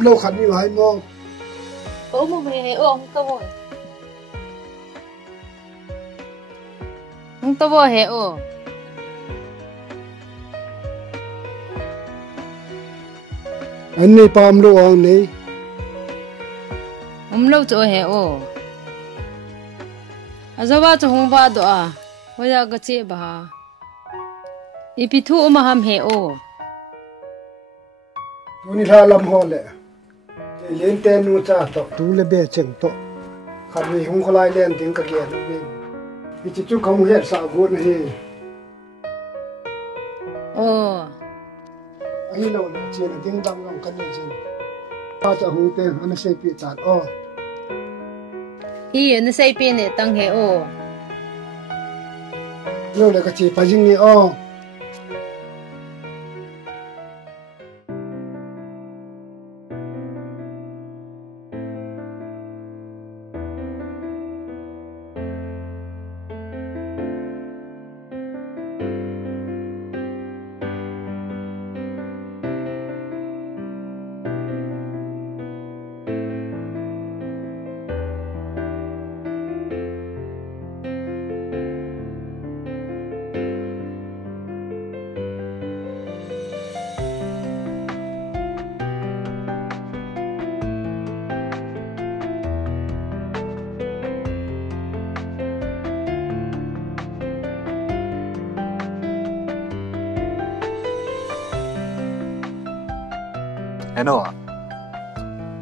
lâu khát như hai ngon bố mà mày ông tao bồi ông tao bồi hệ ô anh này palm lâu ông này ông lâu chỗ hệ ô à giờ ba chỗ không ba đó à bây giờ cái gì ba ipi thu mà ham hệ ô tôi đi ra làm hồ lệ lên tên nuôi cha tọ tú lên bè chừng tọ khát vì không có lại lên tiếng cái kia vì chỉ chút không hết sợ buồn gì anh lâu là chuyện là tiếng đam lòng cân nhắc ba cha hùng tên anh sẽ bị tạt hi anh sẽ bị này tăng hệ ô lâu là cái gì phải dừng đi Heno,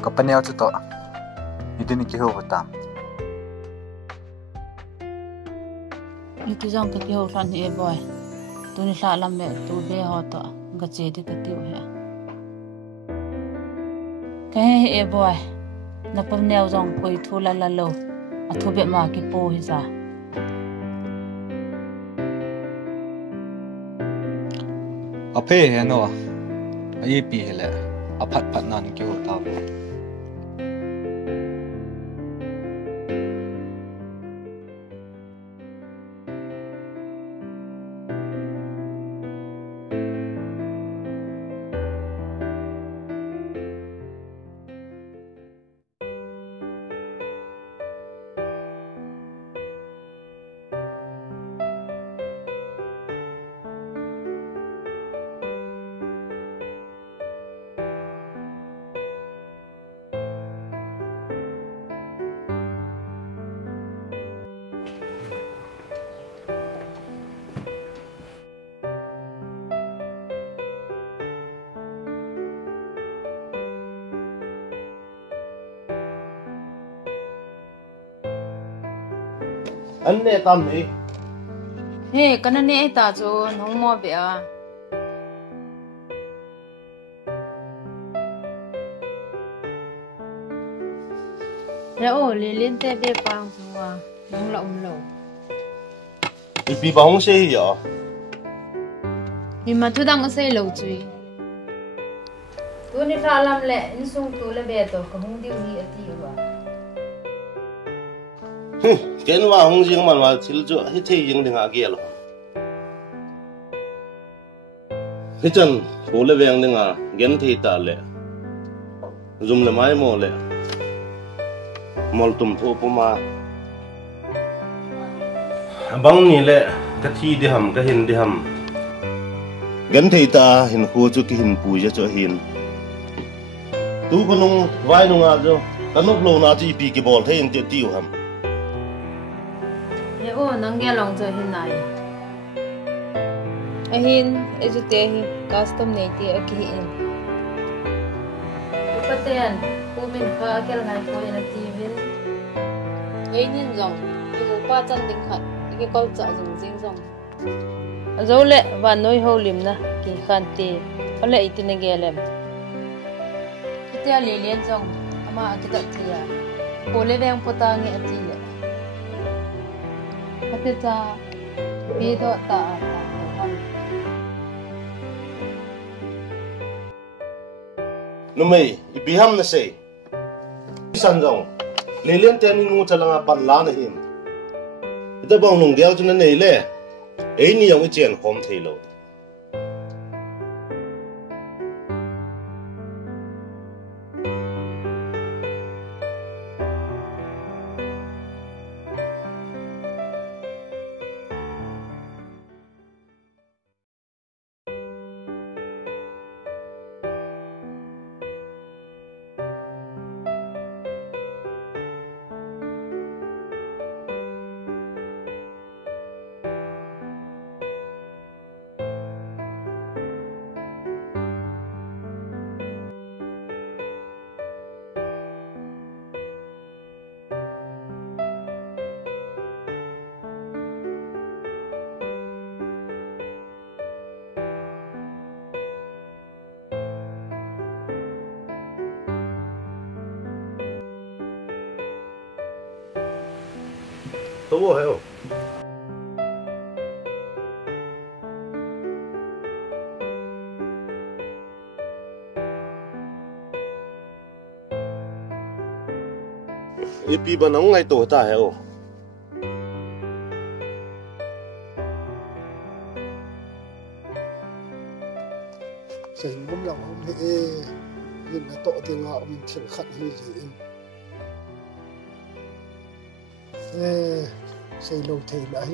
kapanya tu to, ini ni kihau betam. Itu jang kehau ran he boy, tu ni salam me tu be ho to, gaje di ketiu he. Keh he boy, na pam neo jang koi thu la lo, athu be ma ki po hi sa. Apa Heno, ayi pi hele. Apat pat nan kihau tahu. Anh này tâm gì? Hey, cái này ta cho nông mua bia. Rồi, lên tay bia bang rồi, nông lộng lỗ. Bị bóng xe gì à? Vì mà tôi đang ở xe lầu chui. Tôi đi ra làm lẹ, nhưng xong tôi là bia tôi không điều gì ở tiêu à. Cái nó không riêng mà chỉ cho hết thảy riêng đừng kia rồi. Hết chân phố lệ vàng đừng gen thầy ta lệ, zoom lệ máy mò lệ, mol tụm thô mà, băng nhỉ lệ, cái thi đi hầm cái hình đi hầm, gen thầy ta hình khu cho cái hình bùi cho hình, tu con nung vai nung cho, cái nút lâu na chỉ bị cái ball thấy hình tiêu tiêu hầm. Ô, nang nghe lòng cho hin này. Ahin, ejute hi custom nei ti akihin. Upaten, umin kha kel ngai ko ina tivin. Ei nin jong, ki upa chan ding khat, ki kol cha jing jing jong. Azole van noi ho lim na ki khan ti, ole itine gelem. Kitia le len jong, ama akita tia. Pole veng pota nge atile. Hati ta bido ta Numai ibiham na say san jong lelian ten nu chalanga pan la na him ita bang nung gel chuna nei le ei ni yong chen hom thailo Tô heo. Ipi ba nang ngai to ta heo. Xây mắm lòng không hệ nhìn là tội thì ngọ mình thiền khăn như gì xây lâu thầy lại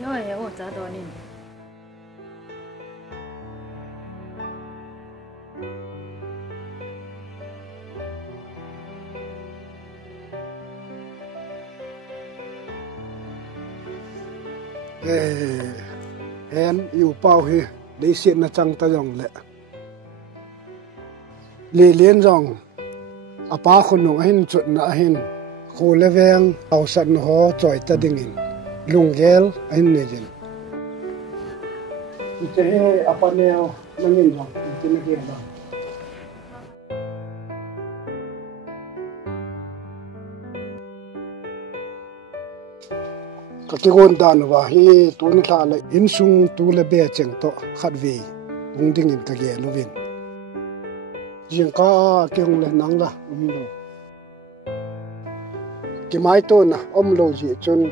nhớ là ô giá đó nên hẹn yêu bao hi để xin là chẳng ta dòng lệ lì liên dòng à ba con nông hin chuyện na hin khô lê veng ao sẵn ho chọi ta đình in lùng gel hin nè jin cái hệ à ba neo năng in dòng cái này kia dòng các cái con đàn và hi tu này là lại in sung tu là bé chừng to khát về bung đình in cái ghé lo vin riêng cả cái ông là nắng là đâu cái máy tôi nè lâu gì chun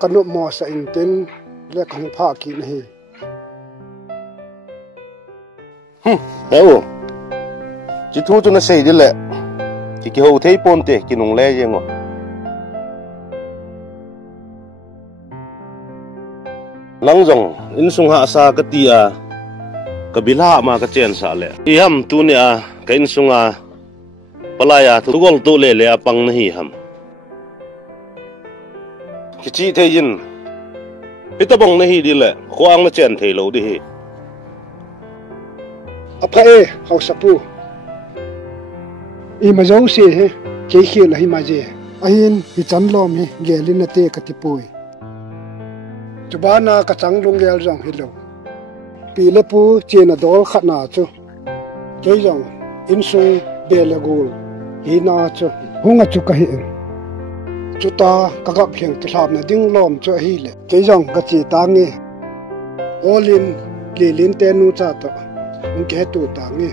cái nụ mò sa in tên là không phá kỹ này Heo. Chỉ thu cho nó xây đi lệ. Cái hậu thế pon tê cái nông lệ gì ngọ. Lăng rong in sung hạ sa cái tia cái bila mà cái chen sa lệ. Iham tu nè cái in sung palaya thu gol tu lệ lệ apang nahi ham. Cái chi thế in ita bong nahi đi lệ khoang nó chen thế lâu đi. apa hau sapu mà dấu xe he cái kia là mà gì anh bị chắn lom he gelin na te katipoi chubana ka chang long gel jong hello pi le pu chena dol khatna chu cái jong in su belagul hina chu hunga chu ka hi chu ta ka ga pheng ti hlap na ding lom chu hi le cái jong ka chi ta nge olin lilin te nu cha to cái tụ ta nge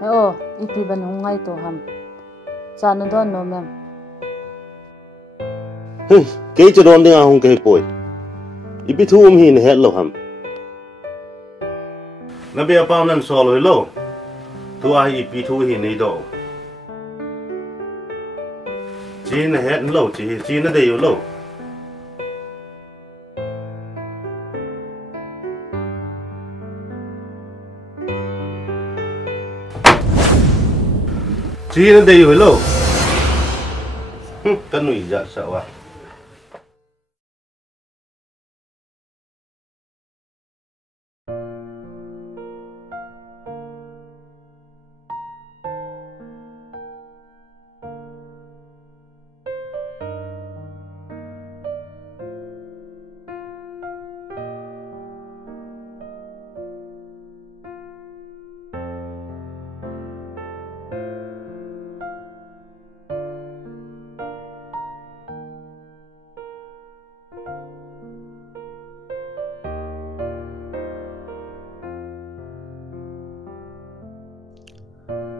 ô ipi ban hung ngai to ham cha no don no mem Cái cho đón đi không cái bồi, ipi thu hi này hết lâu ham. Nó bây giờ bao năm sau rồi lâu, thu ai ipi thu hi này đâu, chỉ này hết lâu chỉ nó đều lâu. Chỉ nó đều lâu. Cái kanui ja sawa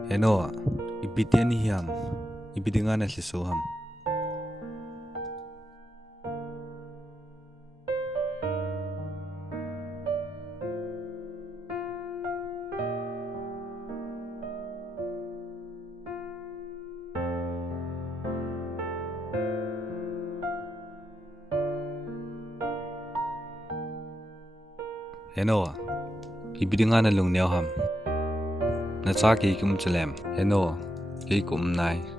Heno, ibitian hiam, ibidingan si soham. Heno, ibidingan lung niao ham. Na cha ki kum chalem. Heno, ki kum nai.